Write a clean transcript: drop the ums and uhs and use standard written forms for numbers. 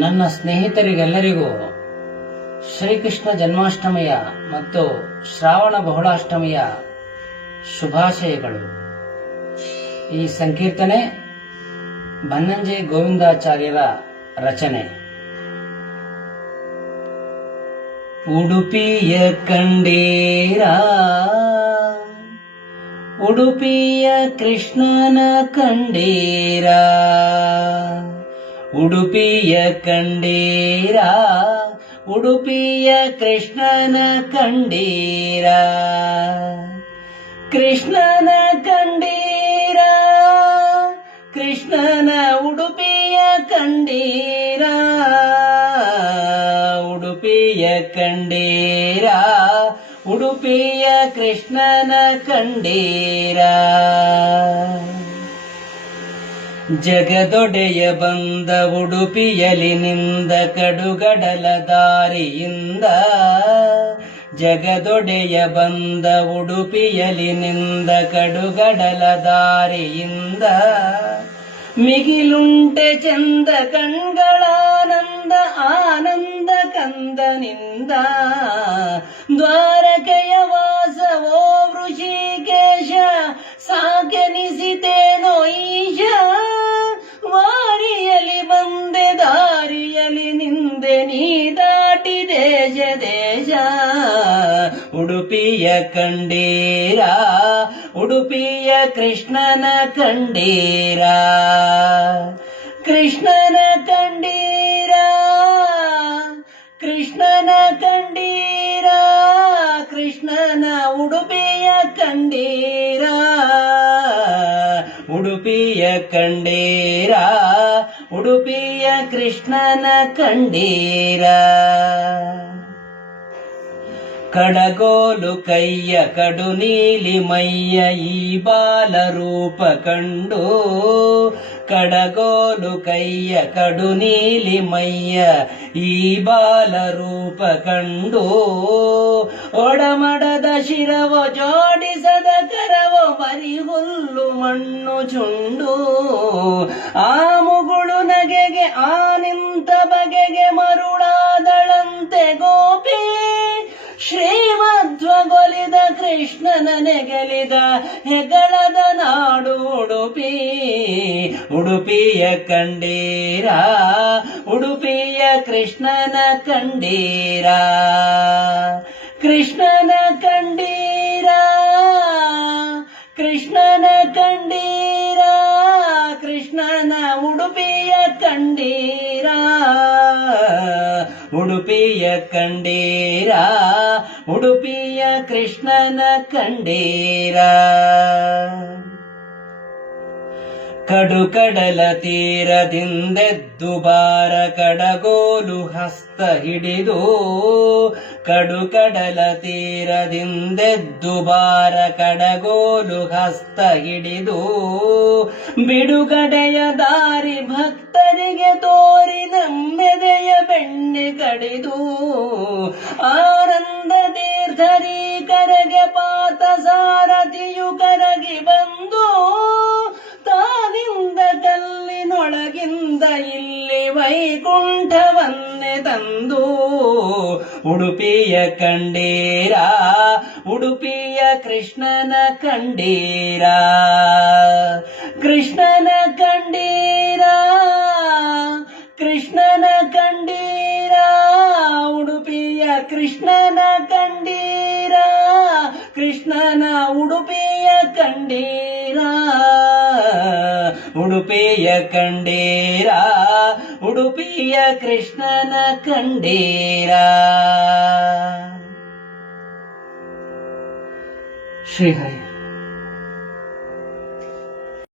ನನ್ನ ಸ್ನೇಹಿತರಿಗೆಲ್ಲರಿಗೂ ಶ್ರೀಕೃಷ್ಣ ಜನ್ಮಾಷ್ಟಮಿಯ ಮತ್ತು ಶ್ರಾವಣ ಬಹುಳಾಷ್ಟಮಿಯ ಶುಭಾಶಯಗಳು. ಈ ಸಂಕೀರ್ತನೆ ಬನ್ನಂಜೆ ಗೋವಿಂದಾಚಾರ್ಯರ ರಚನೆ. ಉಡುಪಿಯ ಕಂಡೀರ ಉಡುಪಿಯ ಕೃಷ್ಣನ ಕಂಡೀರ, ಉಡುಪಿಯ ಕಂಡೀರ ಉಡುಪಿಯ ಕೃಷ್ಣನ ಕಂಡೀರ, ಕೃಷ್ಣನ ಕಂಡೀರ ಕೃಷ್ಣನ ಉಡುಪಿಯ ಕಂಡೀರ, ಉಡುಪಿಯ ಕಂಡೀರ ಉಡುಪಿಯ ಕೃಷ್ಣನ ಕಂಡೀರ. ಜಗದೊಡೆಯ ಬಂದ ಉಡುಪಿಯಲಿ ನಿಂದ ಕಡುಗಡಲ ದಾರಿಯಿಂದ, ಜಗದೊಡೆಯ ಬಂದ ಉಡುಪಿಯಲಿ ನಿಂದ ಕಡುಗಡಲ ದಾರಿಯಿಂದ, ಮಿಗಿಲುಂಟೆ ಚಂದ ಕಣ್ಗಳಾನಂದ ಆನಂದ ಕಂದನಿಂದ, ದ್ವಾರಕೆಯ ವಾಸವೋ ವೃಷಿಕೇಶ ಸಾಕೆನಿಸಿತೇನೋ ಈಶ, ವಾರಿಯಲಿ ಬಂದೆ ದಾರಿಯಲಿ ನಿಂದೆ ನೀ ದಾಟಿ ದೇಶ ದೇಶ, ಉಡುಪಿಯ ಕಂಡೀರ ಉಡುಪಿಯ ಕೃಷ್ಣನ ಕಂಡೀರ, ಕೃಷ್ಣನ ಕಂಡೀರ ಕೃಷ್ಣನ ಕಂಡೀರ, ಕೃಷ್ಣನ ಉಡುಪಿಯ ಕಂಡೀರ, ಉಡುಪಿಯ ಕಂಡೀರ ಉಡುಪಿಯ ಕೃಷ್ಣನ ಕಂಡೀರ. ಕಡಗೋಲು ಕೈಯ ಕಡು ನೀಲಿ ಮೈಯ ಈ ಬಾಲ ರೂಪ ಕಂಡು, ಕಡಗೋಲು ಕೈಯ ಕಡು ನೀಲಿ ಮೈಯ ಈ ಬಾಲ ರೂಪ ಕಂಡು, ಒಡಮಡದ ಶಿರವೋ ಜೋಡಿಸದ ಕರವೋ ಬರಿ ಹುಲ್ಲು ಮಣ್ಣು ಚುಂಡು, ಆ ಮುಗುಳು ನಗೆಗೆ ಆ ನಿಂತ ಬಗೆಗೆ ಮರುಳಾದಳಂತೆ ಗೋಪಿ, ಶ್ರೀಮಧ್ವಗೊಲಿದ ಕೃಷ್ಣನ ನೆಗೆಲಿದ ಹೆಗಳದ ನಾಡು ಉಡುಪಿ, ಉಡುಪಿಯ ಕಂಡೀರ ಉಡುಪಿಯ ಕೃಷ್ಣನ ಕಂಡೀರ, ಕೃಷ್ಣನ ಕಂಡೀರ ಕೃಷ್ಣನ ಕಂಡೀರ, ಕೃಷ್ಣನ ಉಡುಪಿಯ ಕಂಡೀರ, ಉಡುಪಿಯ ಕಂಡೀರ ಉಡುಪಿಯ ಕೃಷ್ಣನ ಕಂಡೀರ. ಕಡುಕಡಲ ತೀರದಿಂದೆದ್ದು ಬಾರ ಕಡಗೋಲು ಹಸ್ತ ಹಿಡಿದು, ಕಡುಕಡಲ ತೀರದಿಂದೆದ್ದು ಬಾರ ಕಡಗೋಲು ಹಸ್ತ ಹಿಡಿದು, ಬಿಡುಗಡೆಯ ದಾರಿ ಭಕ್ತರಿಗೆ ತೋರಿ ನಮ್ಮೆದೆಯ ಬೆಣ್ಣೆ ಕಡಿದು, ಆನಂದ ತೀರ್ಥರಿ ಕರಗೆ ಪಾತ ಸಾರಥಿಯು ಕರಗಿ ಬಂದು, ತಾನಿಂದ ಕಲ್ಲಿನೊಳಗಿಂದ ಇಲ್ಲಿ ವೈಕುಂಠವನ್ನೇ ತಂದು, ಉಡುಪಿಯ ಕಂಡೀರ ಉಡುಪಿಯ ಕೃಷ್ಣನ ಕಂಡೀರ, ಕೃಷ್ಣನ ಕಂಡೀರ ಕೃಷ್ಣನ ಕಂಡೀರ, ಉಡುಪಿಯ ಕೃಷ್ಣನ ಕಂಡೀರ, ಕೃಷ್ಣನ ಉಡುಪಿಯ ಕಂಡೀರ, ಉಡುಪಿಯ ಕಂಡೀರ ಉಡುಪಿಯ ಕೃಷ್ಣನ ಕಂಡೀರ. ಶ್ರೀಹರಿ.